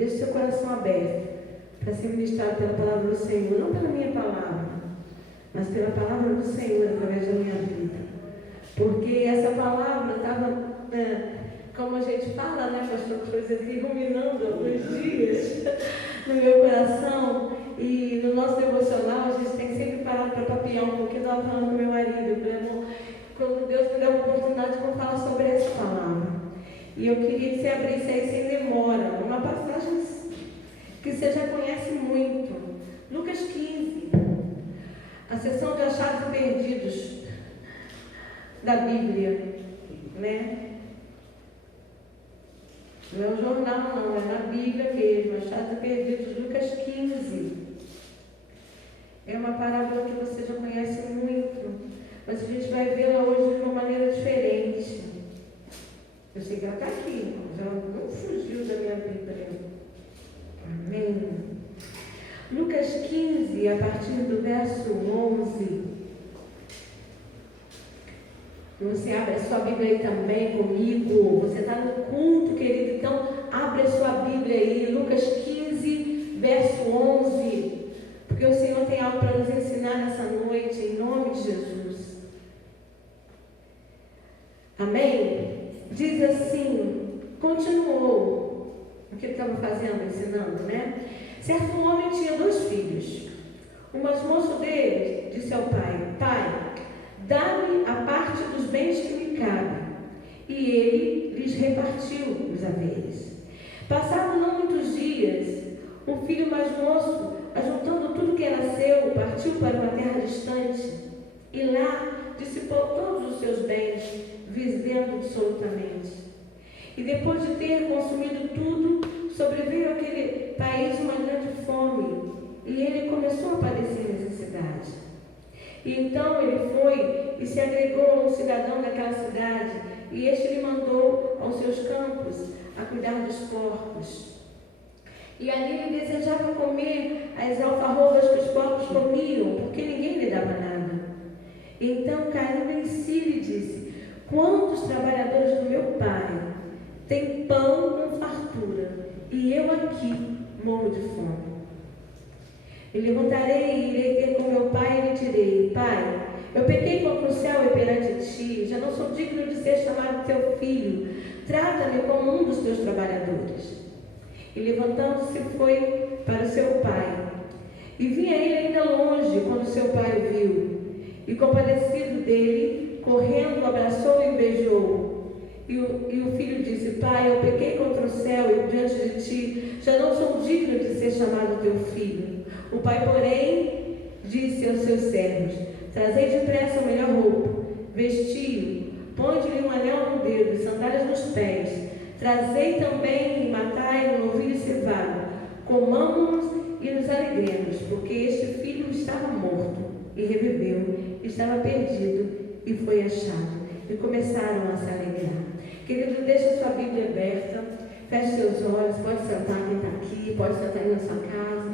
deixe seu coração aberto para ser ministrado pela palavra do Senhor, não pela minha palavra, mas pela palavra do Senhor através da minha vida. Porque essa palavra estava, como a gente fala, né, pastor, coisa aqui, ruminando alguns dias no meu coração. E no nosso devocional, a gente tem que sempre parar para papiar um pouquinho. Eu estava falando com meu marido, quando Deus me der uma oportunidade, eu vou falar sobre essa palavra. E eu queria que você abrisse aí sem demora, uma passagem que você já conhece muito. Lucas 15, a seção de achados e perdidos da Bíblia, né? Não é um jornal, não, é na Bíblia mesmo, achados e perdidos, Lucas 15. É uma parábola que você já conhece muito, mas a gente vai vê-la hoje de uma maneira diferente. Eu sei que ela está aqui, mas ela não fugiu da minha Bíblia. Amém. Lucas 15, a partir do verso 11. Você abre a sua Bíblia aí também comigo. Você está no culto, querido, então abre a sua Bíblia aí. Lucas 15, verso 11. Porque o Senhor tem algo para nos ensinar nessa noite, em nome de Jesus. Amém? Diz assim, continuou o que ele estava fazendo, ensinando, né? Certo homem tinha 2 filhos. O mais moço deles disse ao pai: Pai, dá-me a parte dos bens que me cabem. E ele lhes repartiu os haveres. Passados não muitos dias, o filho mais moço, ajuntando tudo que era seu, partiu para uma terra distante. E lá dissipou todos os seus bens, vivendo absolutamente. E depois de ter consumido tudo, sobreveio àquele país uma grande fome, e ele começou a padecer necessidade. E então ele foi e se agregou a um cidadão daquela cidade, e este lhe mandou aos seus campos a cuidar dos porcos. E ali ele desejava comer as alfarrobas que os porcos comiam, porque ninguém lhe dava nada. Então, caindo em si, lhe disse: Quantos trabalhadores do meu pai têm pão com fartura, e eu aqui morro de fome? Me levantarei e irei ter com meu pai e lhe direi: Pai, eu pequei contra o céu e perante ti, já não sou digno de ser chamado teu filho, trata-me como um dos teus trabalhadores. E levantando-se foi para o seu pai. E vinha ele ainda longe quando seu pai o viu. E compadecido dele, correndo, o abraçou e o beijou. E o filho disse: Pai, eu pequei contra o céu e diante de ti, já não sou digno de ser chamado teu filho. O pai, porém, disse aos seus servos: Trazei depressa a melhor roupa, vestiu, põe-lhe um anel no dedo, sandálias nos pés. Trazei também e matai um novilho cevado, comamos e nos alegremos, porque este filho estava morto e reviveu, estava perdido e foi achado. E começaram a se alegrar. Querido, deixa sua Bíblia aberta, feche seus olhos, pode sentar quem está aqui, pode sentar aí na sua casa.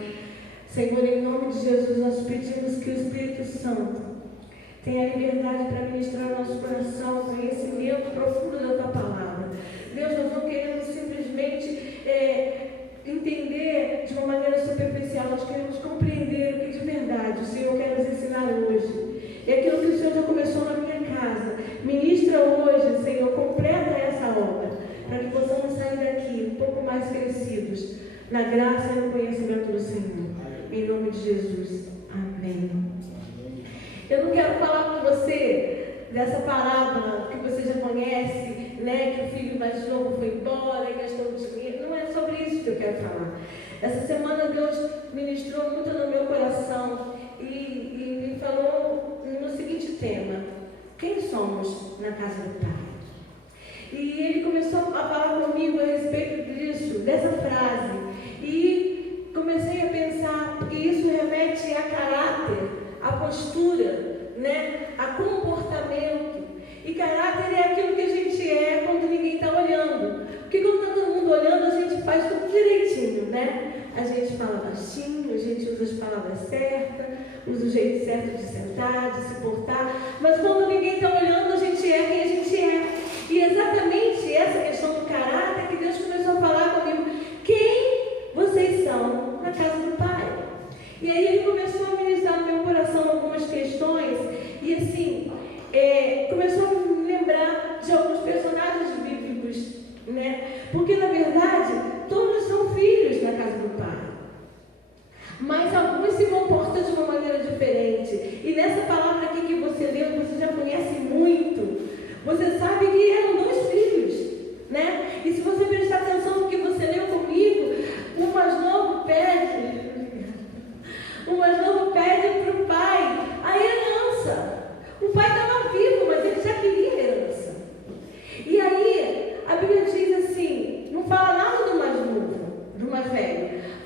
Senhor, em nome de Jesus, nós pedimos que o Espírito Santo tenha liberdade para ministrar ao nosso coração o conhecimento profundo da Tua Palavra. Deus, nós não queremos simplesmente entender de uma maneira superficial, nós queremos compreender o que de verdade o Senhor quer nos ensinar hoje. E aquilo que o Senhor já começou na minha casa, ministra hoje, Senhor, completa essa obra, para que possamos sair daqui um pouco mais crescidos na graça e no conhecimento do Senhor. Em nome de Jesus. Amém. Eu não quero falar com você dessa parábola que você já conhece, né, que o filho mais novo foi embora e gastou dinheiro. Não é sobre isso que eu quero falar. Essa semana Deus ministrou muito no meu coração e me falou no seguinte tema: quem somos na casa do Pai? E ele começou a falar comigo a respeito disso, dessa frase, e comecei a pensar, porque isso remete a caráter, a postura, né, a comportamento. E caráter é aquilo que a gente é quando ninguém está olhando. Porque quando está todo mundo olhando, a gente faz tudo direitinho, né? A gente fala baixinho, a gente usa as palavras certas, usa o jeito certo de sentar, de se portar. Mas quando ninguém está olhando, a gente é quem a gente é. E exatamente essa questão do caráter que Deus começou a falar comigo. Quem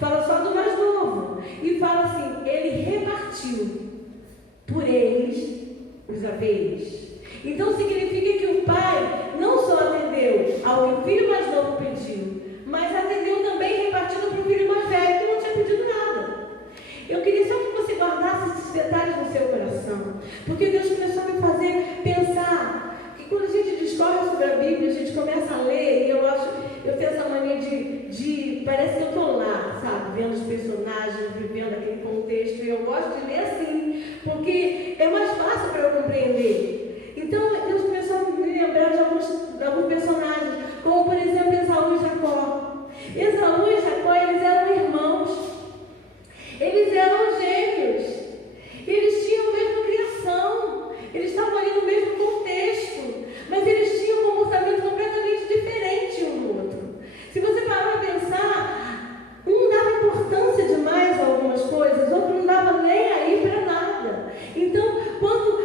fala só do mais novo. E fala assim, ele repartiu por eles os haveres. Então significa que o pai não só atendeu ao que o filho mais novo pediu, mas atendeu também repartindo para o filho mais velho, que não tinha pedido nada. Eu queria só que você guardasse esses detalhes no seu coração, porque Deus começou a me fazer pensar que quando a gente discorre sobre a Bíblia, a gente começa a ler, e eu tenho essa mania de parece que eu estou lá, sabe, vendo os personagens, vivendo aquele contexto, e eu gosto de ler assim, porque é mais fácil para eu compreender. Então Deus começou a me lembrar de alguns personagens, como por exemplo Esaú e Jacó. Esaú e Jacó, eles eram irmãos, eles eram gêmeos, eles tinham a mesma criação, eles estavam ali no mesmo contexto, mas eles tinham um comportamento completamente diferente um do outro. Se você parar para pensar, um dava importância demais a algumas coisas, outro não dava nem aí para nada. Então, quando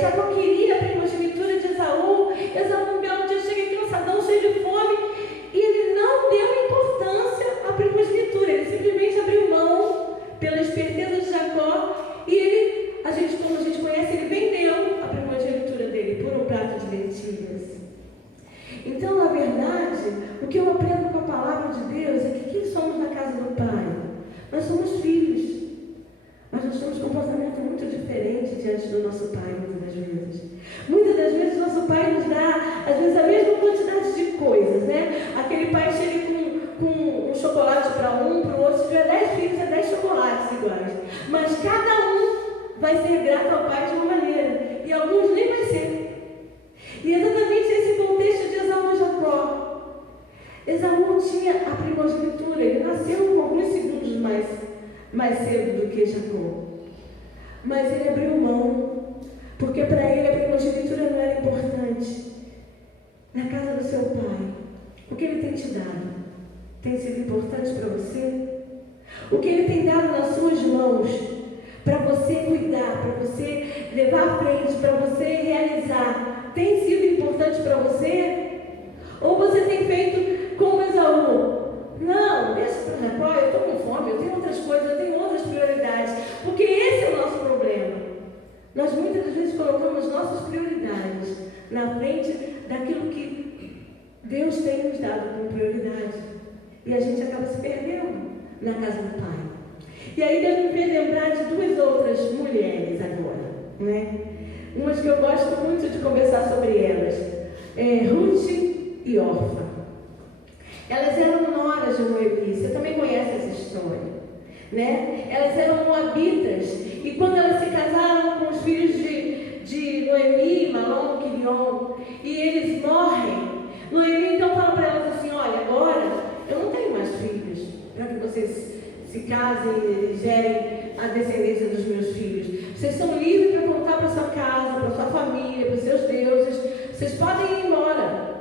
Jacó queria a primogenitura de Esaú, um belo dia chega cansadão, cheio de fome, e ele não deu importância à primogenitura, ele simplesmente abriu mão pela esperteza de Jacó, e ele, como a gente conhece, ele vendeu a primogenitura dele por um prato de lentilhas. Então, na verdade, o que eu aprendo com a palavra de Deus é que quem somos na casa do Pai? Nós somos filhos, mas nós temos um comportamento muito diferente diante do nosso Pai, muitas das vezes. Muitas das vezes, nosso Pai nos dá, às vezes, a mesma quantidade de coisas, né? Aquele pai chega com um chocolate para um, para o outro. Se tiver 10 filhos, é 10 chocolates iguais. Mas cada um vai ser grato ao pai de uma maneira, e alguns nem vai ser. E exatamente esse contexto de Esaú e Jacó. Esaú tinha a primogenitura, ele nasceu com alguns segundos mais cedo do que Jacó. Mas ele abriu mão, porque para ele a primogenitura não era importante. Na casa do seu pai, o que ele tem te dado tem sido importante para você? O que ele tem dado nas suas mãos para você cuidar, para você levar à frente, para você realizar, tem sido importante para você? Ou você tem feito como Esaú? Não, deixa para Jacó, eu estou com fome, eu tenho outras coisas, eu tenho outras prioridades. Porque esse é o nosso problema. Nós muitas vezes colocamos nossas prioridades na frente daquilo que Deus tem nos dado como prioridade. E a gente acaba se perdendo na casa do Pai. E aí Deus me fez lembrar de duas outras mulheres agora, né? Umas que eu gosto muito de conversar sobre elas. Ruth e Orfa. Elas eram noras de Noemi. Você também conhece essa história, né? Elas eram moabitas. E quando elas se casaram com os filhos de Noemi, Malom, Quilion, e eles morrem, Noemi então fala para elas assim: olha, agora eu não tenho mais filhos para que vocês se casem e gerem a descendência dos meus filhos. Vocês são livres para voltar para sua casa, para sua família, para os seus deuses. Vocês podem ir embora.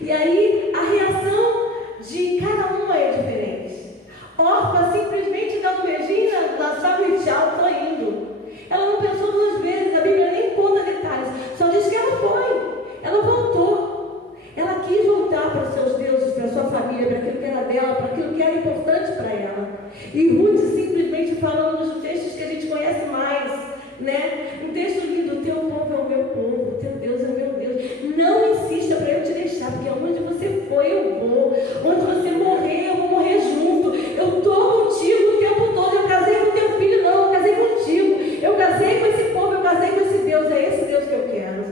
E aí a reação de cada uma é diferente. Orfa simplesmente dá um beijinho na sabe e tchau, estou indo. Ela não pensou duas vezes, a Bíblia nem conta detalhes, só diz que ela foi, ela voltou. Ela quis voltar para os seus deuses, para a sua família, para aquilo que era dela, para aquilo que era importante para ela. E Ruth simplesmente falando nos textos que a gente conhece mais, né? Um texto lindo: o teu povo é o meu povo, o teu Deus é o meu Deus. Não insista para eu te deixar, porque onde você foi eu vou, onde você morrer eu vou morrer junto. Eu estou contigo o tempo todo. Eu casei com teu filho, não, eu casei contigo. Eu casei com esse povo, eu casei com esse Deus, é esse Deus que eu quero.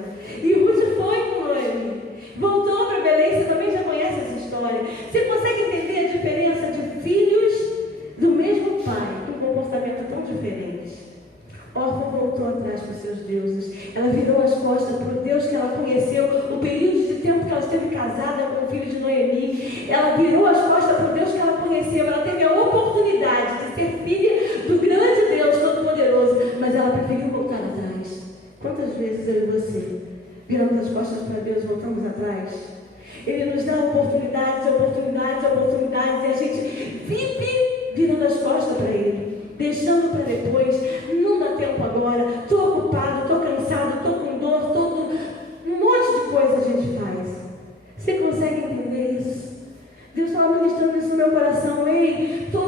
E Ruth foi com ele, voltou para Belém. Você também já conhece essa história. Você consegue entender a diferença de filhos do mesmo pai, com um comportamento tão diferente? Orfa voltou atrás para os seus deuses. Ela virou as costas para o Deus que ela conheceu, o período de tempo que ela esteve casada com o filho de Noemi. Ela virou as costas para o Deus que ela conheceu. Ela teve a oportunidade de ser filha do grande Deus Todo-Poderoso, mas ela preferiu voltar atrás. Quantas vezes eu e você viramos as costas para Deus, voltamos atrás? Ele nos dá oportunidades, oportunidades, oportunidades, e a gente vive virando as costas para Ele, deixando para depois. Não dá tempo agora, estou ocupado, estou cansado, estou com dor, um monte de coisa a gente faz. Você consegue entender isso? Deus estava ministrando isso no meu coração. Ei, estou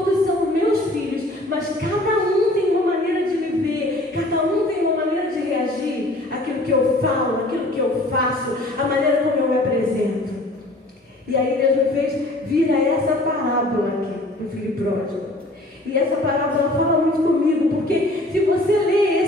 faço, a maneira como eu me apresento. E aí Deus me fez vir a essa parábola aqui, do filho pródigo. E essa parábola fala muito comigo, porque se você lê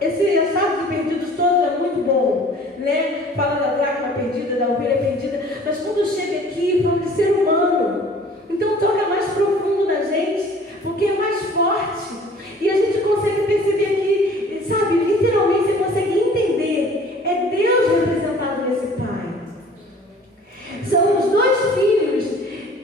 esse achado de perdidos todos é muito bom, né? Fala da dracma perdida, da ovelha perdida, mas quando chega aqui, fala de ser humano. Então toca mais profundo na gente, porque é mais forte. E a gente consegue perceber aqui, sabe, literalmente você consegue entender, é Deus representado nesse pai. São os dois filhos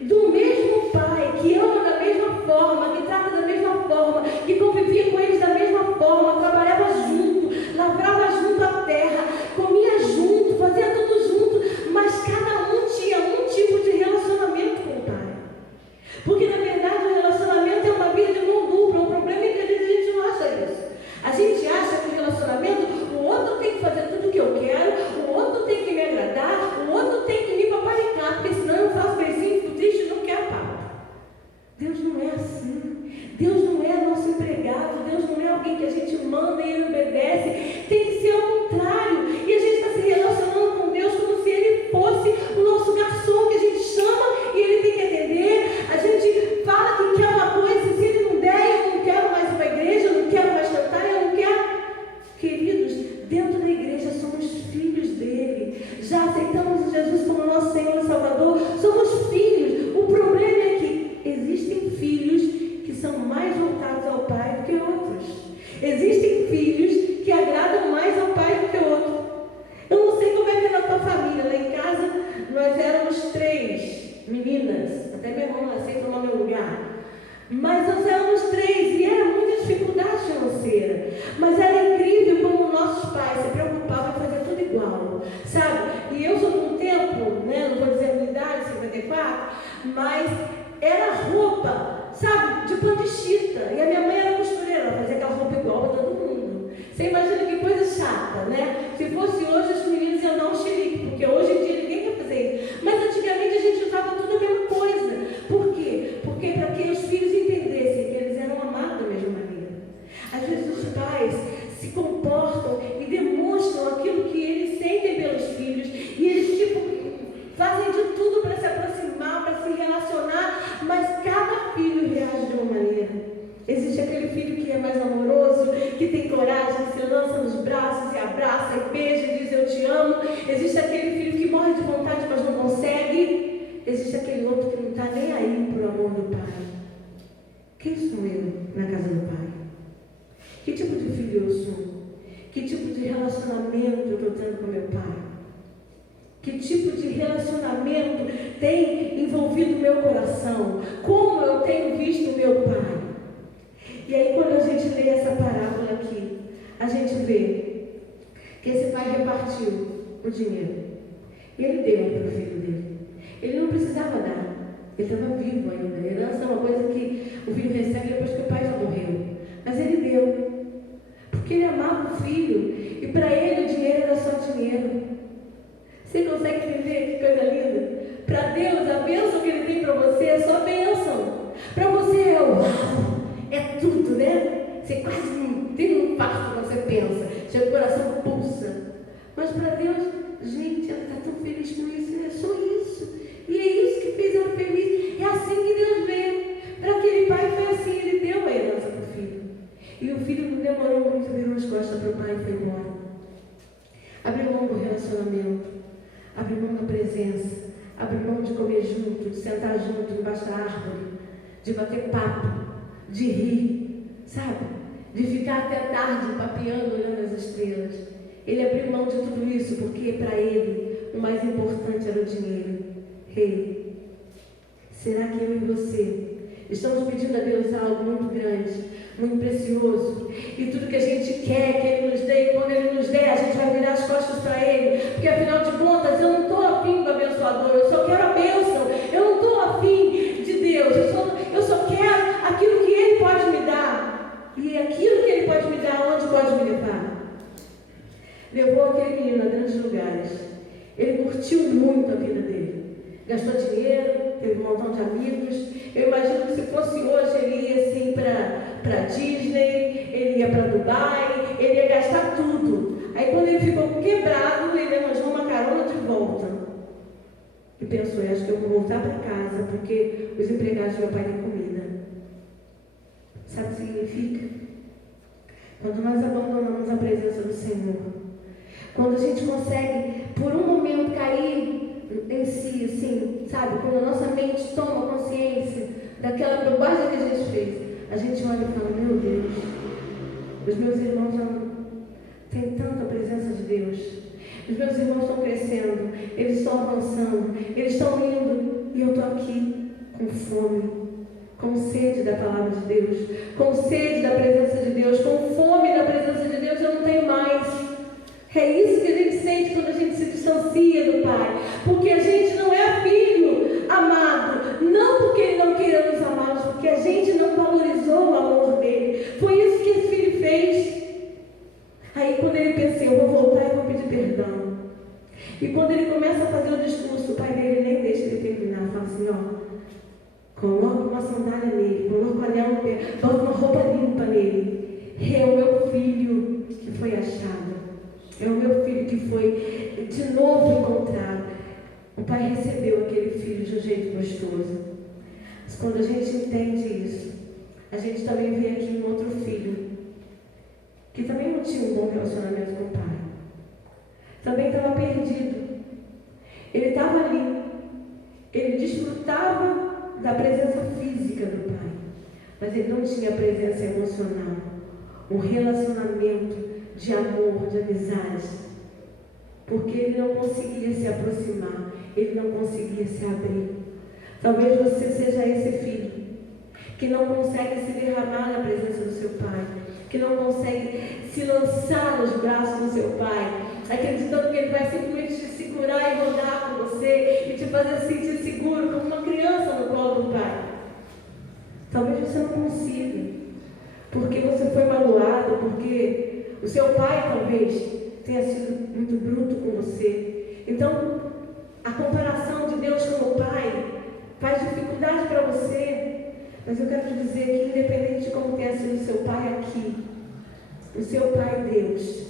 do mesmo pai, que ama da mesma forma, que trata da mesma forma, que convivia com eles da mesma forma, trabalhava junto, lavrava junto a terra, comia junto, fazia tudo junto, mas cada um tinha um tipo de relacionamento com o pai. Porque na verdade o relacionamento é uma via de mão dupla. O problema é que às vezes a gente não acha isso. A gente acha que o relacionamento, o outro tem que fazer tudo o que eu quero, o outro tem que me agradar, o outro tem que me paparicar, porque senão eu faço beijinho, fico triste e não quero papo. Deus não é assim. Deus não é nosso empregado. Deus não é alguém que a gente manda e ele obedece. Tem que ser ao contrário. E a gente está se relacionando com Deus como se ele fosse o nosso garçom que a gente chama e ele tem que atender. A gente fala que quer uma coisa e se ele não der, eu não quero mais uma igreja, eu não quero mais cantar, eu não quero. Queridos, dentro da igreja somos filhos dele. Já aceitamos Jesus como nosso Senhor e Salvador. Somos filhos. O problema é que existem filhos que são mais voltados ao pai do que outros. Existem filhos que agradam mais ao pai do que outro. Eu não sei como é que é na tua família. Lá em casa nós éramos 3 meninas. Até meu irmão nasceu e tomou meu lugar. Mas nós éramos 3 e era muita dificuldade financeira. Mas era incrível como nossos pais se preocupavam em fazer tudo igual, sabe? E eu sou de um tempo, né, não vou dizer a minha idade, 54, mas era roupa, sabe, de pano de chita. E a minha mãe era costureira, ela fazia aquela roupa igual para todo mundo. Você imagina que coisa chata, né? Se fosse hoje, os meninos iam dar um xerife, porque hoje em dia ninguém quer fazer isso. Mas antigamente a gente usava tudo a mesma coisa. Por quê? Porque para que os filhos entendessem que eles eram amados da mesma maneira. Às vezes os pais se comportam e demonstram aquilo que eles sentem pelos filhos. E eles, fazem de tudo para se aproximar, para se relacionar, mas cada filho reage de uma maneira. Existe aquele filho que é mais amoroso, que tem coragem, que se lança nos braços e abraça e beija e diz eu te amo. Existe aquele filho que morre de vontade, mas não consegue. Existe aquele outro que não está nem aí por amor do pai. Quem sou eu na casa do pai? Que tipo de filho eu sou? Que tipo de relacionamento eu estou tendo com meu pai? Que tipo de relacionamento tem envolvido o meu coração? Como eu tenho visto o meu pai? E aí quando a gente lê essa parábola aqui, a gente vê que esse pai repartiu o dinheiro. E ele deu para o filho dele. Ele não precisava dar. Ele estava vivo ainda. A herança é uma coisa que o filho recebe depois que o pai já morreu. Mas ele deu. Porque ele amava o filho. E para ele o dinheiro era só dinheiro. Você consegue entender que coisa linda? Para Deus, a bênção que ele tem para você é só bênção. Para você é uau, é tudo, né? Você quase não tem um passo quando você pensa. Seu coração pulsa. Mas para Deus, gente, ela está tão feliz com isso. É só isso. E é isso que fez ela feliz. É assim que Deus vê. Para aquele pai foi assim, ele deu a herança para o filho. E o filho não demorou muito, virou as costas para o pai e foi embora. Abriu mão do relacionamento. Abrir mão da presença, abrir mão de comer junto, de sentar junto embaixo da árvore, de bater papo, de rir, sabe? De ficar até tarde papeando, olhando as estrelas. Ele abriu mão de tudo isso porque para ele o mais importante era o dinheiro. Ei, será que eu e você estamos pedindo a Deus algo muito grande, muito precioso, e tudo que a gente quer que Ele nos dê, e quando Ele nos der, a gente vai virar as costas para Ele, porque afinal de contas, eu não estou afim do abençoador, eu só quero a bênção, eu não estou afim de Deus, eu só quero aquilo que Ele pode me dar, e aquilo que Ele pode me dar, onde pode me levar? Levou aquele menino a grandes lugares, ele curtiu muito a vida dele. Gastou dinheiro, teve um montão de amigos. Eu imagino que se fosse hoje, ele ia assim para Disney, ele ia para Dubai, ele ia gastar tudo. Aí quando ele ficou quebrado, ele arranjou abençoe, acho que eu vou voltar para casa, porque os empregados do meu pai têm comida. Sabe o que significa? Quando nós abandonamos a presença do Senhor, quando a gente consegue, por um momento, cair em si, assim, sabe? Quando a nossa mente toma consciência daquela bobagem que a gente fez, a gente olha e fala, meu Deus, os meus irmãos não têm tanta presença de Deus. Os meus irmãos estão crescendo, eles estão avançando, eles estão indo, e eu estou aqui com fome, com sede da palavra de Deus, com sede da presença de Deus, com fome da presença de Deus, eu não tenho mais. É isso que a gente sente quando a gente se distancia do Pai, porque a gente não é filho amado, não porque Ele não queira nos amar, mas porque a gente não valorizou o amor dele. Foi isso que esse filho fez. Aí quando ele pensa, eu vou voltar e vou pedir perdão. E quando ele começa a fazer o discurso, o pai dele nem deixa ele terminar, fala assim, ó, coloca uma sandália nele, coloca um anel no pé, bota uma roupa limpa nele. É o meu filho que foi achado. É o meu filho que foi de novo encontrado. O pai recebeu aquele filho de um jeito gostoso. Mas quando a gente entende isso, a gente também vê aqui um outro filho que também não tinha um bom relacionamento com o pai. Também estava perdido. Ele estava ali. Ele desfrutava da presença física do pai, mas ele não tinha presença emocional, um relacionamento de amor, de amizade, porque ele não conseguia se aproximar, ele não conseguia se abrir. Talvez você seja esse filho que não consegue se derramar na presença do seu pai, que não consegue se lançar nos braços do seu pai, acreditando que ele vai simplesmente te segurar e rodar com você e te fazer sentir seguro como uma criança no colo do pai. Talvez você não consiga, porque você foi magoado, porque o seu pai talvez tenha sido muito bruto com você. Então, a comparação de Deus com o pai faz dificuldade para você. Mas eu quero te dizer que, independente de como tenha sido o seu pai aqui, o seu pai Deus,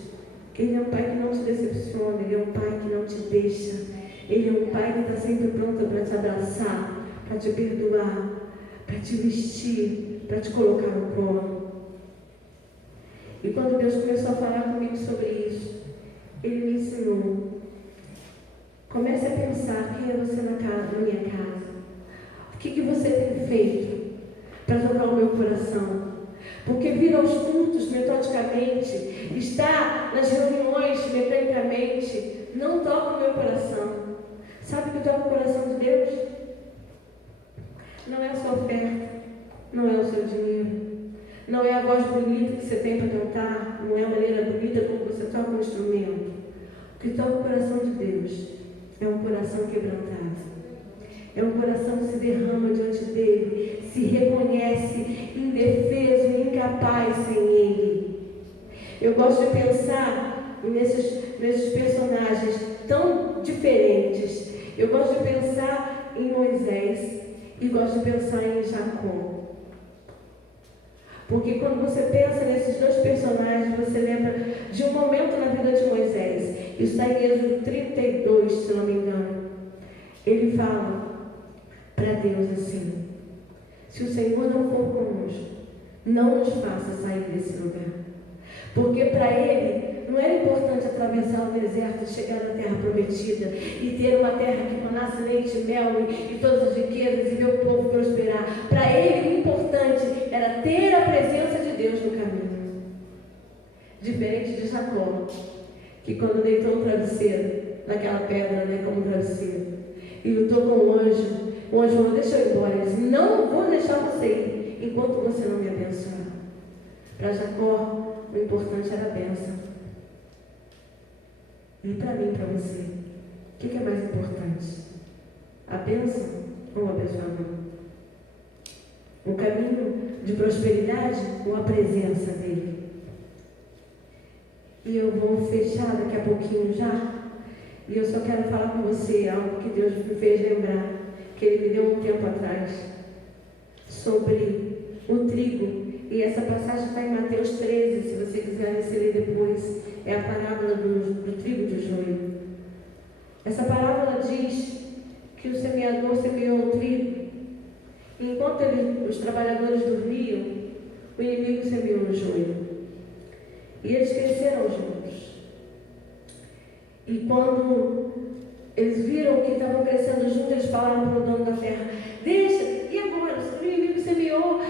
Ele é um pai que não te decepciona, Ele é um pai que não te deixa, Ele é um pai que está sempre pronto para te abraçar, para te perdoar, para te vestir, para te colocar no colo. E quando Deus começou a falar comigo sobre isso, Ele me ensinou. Comece a pensar, quem é você na minha casa? O que você tem feito para tocar o meu coração? Porque vir aos cultos metodicamente, estar nas reuniões mecanicamente, não toca o meu coração. Sabe o que toca o coração de Deus? Não é a sua oferta, não é o seu dinheiro, não é a voz bonita que você tem para cantar, não é a maneira bonita como você toca o instrumento. O que toca o coração de Deus é um coração quebrantado. É um coração que se derrama diante dele, se reconhece indefeso e incapaz sem ele. Eu gosto de pensar nesses personagens tão diferentes. Eu gosto de pensar em Moisés e gosto de pensar em Jacó. Porque quando você pensa nesses dois personagens, você lembra de um momento na vida de Moisés. Isso está em Êxodo 32, se não me engano. Ele fala para Deus assim: se o Senhor não for conosco, não nos faça sair desse lugar. Porque para ele não era importante atravessar o deserto, chegar na terra prometida e ter uma terra que manasse leite e mel e todas as riquezas e ver o povo prosperar. Para ele o importante era ter a presença de Deus no caminho. Diferente de Jacó, que quando deitou o travesseiro naquela pedra, como travesseiro, e lutou com o anjo falou: deixa eu ir embora. Ele disse: não vou deixar você ir enquanto você não me abençoar. Para Jacó, o importante era a bênção. E para mim, para você, o que é mais importante? A bênção ou o abençoamento? O caminho de prosperidade ou a presença dele? E eu vou fechar daqui a pouquinho já. E eu só quero falar com você algo que Deus me fez lembrar, que Ele me deu um tempo atrás, sobre o trigo. E essa passagem está em Mateus 13, se você quiser ler depois. É a parábola do trigo de joio. Essa parábola diz que o semeador semeou o trigo. E enquanto os trabalhadores dormiam, o inimigo semeou o joio. E eles cresceram juntos. E quando eles viram que estavam crescendo juntos, eles falaram para o dono da terra: deixa, e agora? Se o inimigo semeou,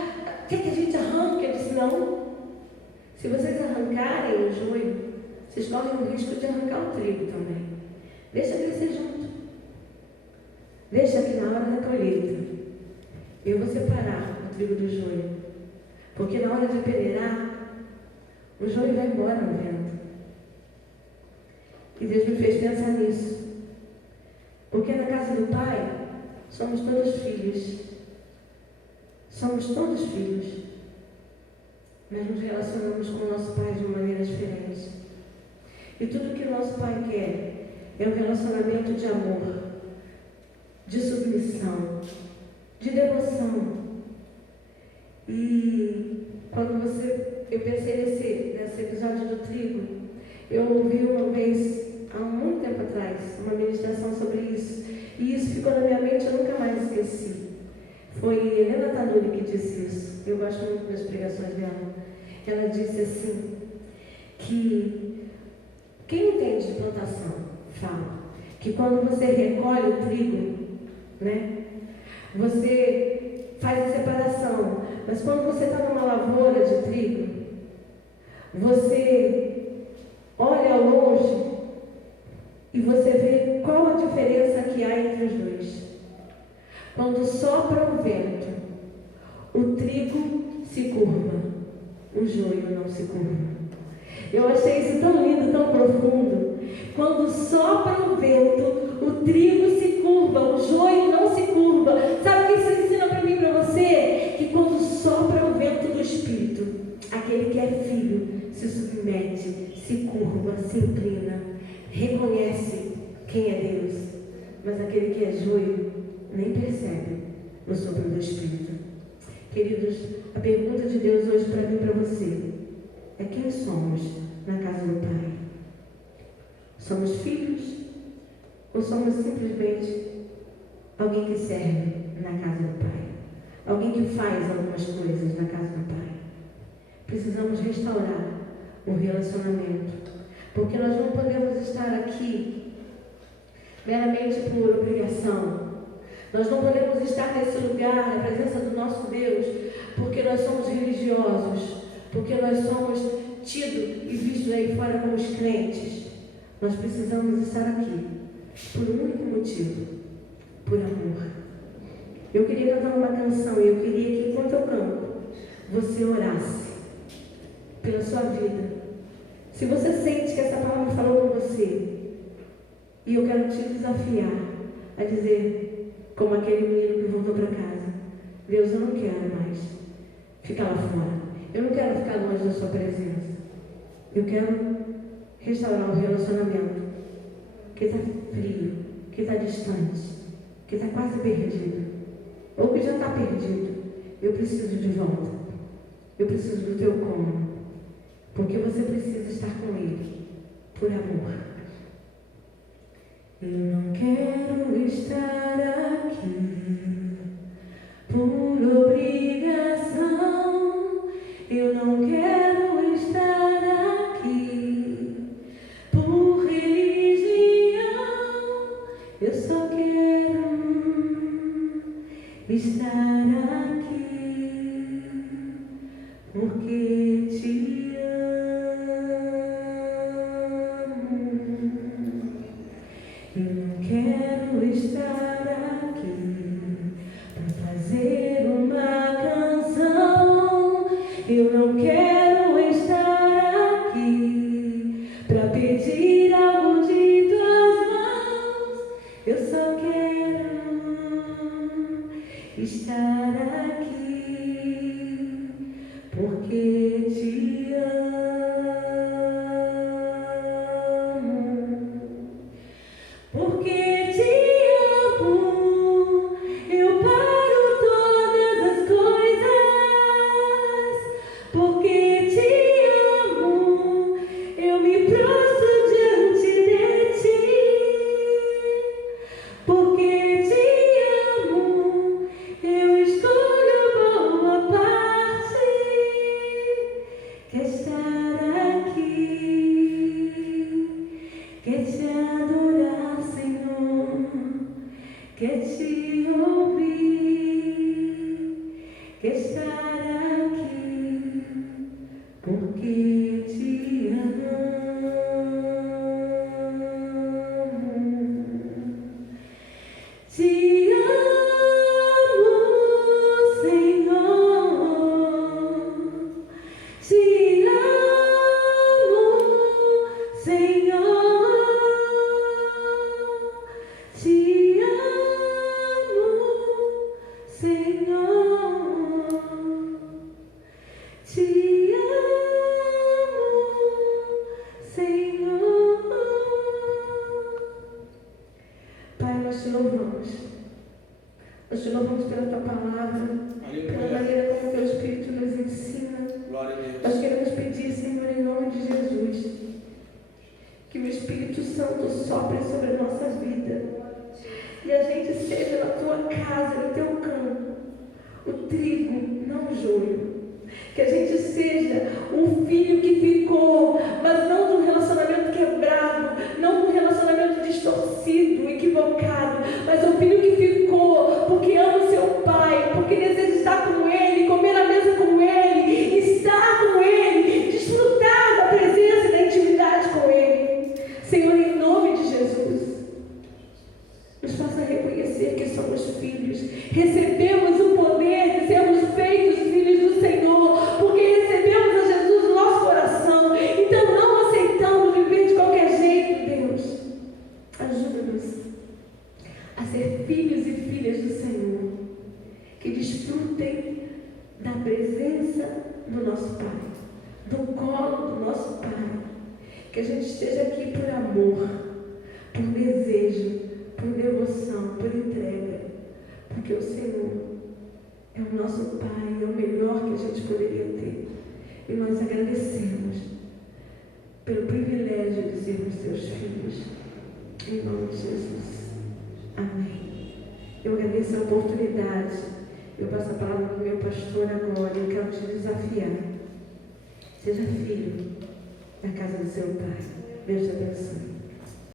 quer que a gente arranque? Ele disse: não. Se vocês arrancarem o joio, vocês correm o risco de arrancar o trigo também. Deixa crescer junto. Deixa que na hora da colheita eu vou separar o trigo do joio. Porque na hora de peneirar, o joio vai embora no vento. E Deus me fez pensar nisso. Porque na casa do Pai, somos todos filhos. Somos todos filhos. Mas nos relacionamos com o nosso Pai de uma maneira diferente. E tudo que o nosso Pai quer é um relacionamento de amor, de submissão, de devoção. E quando eu pensei nesse episódio do trigo, eu ouvi uma vez, há muito tempo atrás, uma ministração sobre isso. E isso ficou na minha mente, eu nunca mais esqueci. Foi Helena Tanuri que disse isso. Eu gosto muito das pregações dela. Ela disse assim, que quem entende de plantação fala que quando você recolhe o trigo, né, você faz a separação. Mas quando você está numa lavoura de trigo, você olha ao longe e você vê qual a diferença que há entre os dois. Quando sopra o vento, o trigo se curva, o joio não se curva. Eu achei isso tão lindo, tão profundo. Quando sopra o vento, o trigo se curva, o joio não se curva. Sabe o que isso ensina para mim e para você? Que quando sopra o vento do Espírito, aquele que é filho se submete, se curva, se inclina, reconhece quem é Deus. Mas aquele que é joio nem percebe o sopro do Espírito. Queridos, a pergunta de Deus hoje para mim e para você é: quem somos na casa do Pai? Somos filhos? Ou somos simplesmente alguém que serve na casa do Pai? Alguém que faz algumas coisas na casa do Pai? Precisamos restaurar o relacionamento, porque nós não podemos estar aqui meramente por obrigação. Nós não podemos estar nesse lugar, na presença do nosso Deus, porque nós somos religiosos, porque nós somos tidos e vistos aí fora como os crentes. Nós precisamos estar aqui por um único motivo: por amor. Eu queria cantar uma canção e eu queria que, enquanto eu canto, você orasse pela sua vida. Se você sente que essa palavra falou com você, e eu quero te desafiar a dizer, como aquele menino que voltou para casa: Deus, eu não quero mais ficar lá fora. Eu não quero ficar longe da sua presença. Eu quero restaurar o relacionamento que está frio, que está distante, que está quase perdido, ou que já está perdido. Eu preciso de volta. Eu preciso do teu cômodo, porque você precisa estar com Ele por amor. Eu não quero estar aqui por obrigação. Eu não quero estar aqui por religião. Eu só quero estar aqui porque te amo. Eu não quero estar aqui para fazer uma canção. Eu não quero estar aqui para pedir algo de tuas mãos. Eu só quero estar aqui porque te amo. Porque te amo, eu paro todas as coisas. Porque te amo, eu me prostro diante de ti. Porque te Santo sopre sobre a nossa vida. E a gente seja na tua casa, no teu campo, o trigo, não o joio. Que a gente seja um filho que ficou, mas não de um relacionamento quebrado, não de um relacionamento distorcido, equivocado, mas um filho que ficou porque ama o seu pai, porque deseja estar com ele, comer na mesa com ele, estar com ele, desfrutar da presença e da intimidade com ele. Senhor, em nome de Jesus, nos faça reconhecer que somos filhos, recebemos o poder de sermos feitos filhos do Senhor, porque recebemos a Jesus no nosso coração. Então não aceitamos viver de qualquer jeito. Deus, ajuda-nos a ser filhos e filhas do Senhor, que desfrutem da presença do nosso Pai, do colo do nosso Pai, que a gente esteja aqui por amor, por desejo, por devoção, por entrega, porque o Senhor é o nosso Pai, é o melhor que a gente poderia ter. E nós agradecemos pelo privilégio de sermos seus filhos. Em nome de Jesus. Amém. Eu agradeço a oportunidade. Eu passo a palavra para o meu pastor agora. Eu quero te desafiar. Seja filho da casa do seu Pai. Deus te abençoe.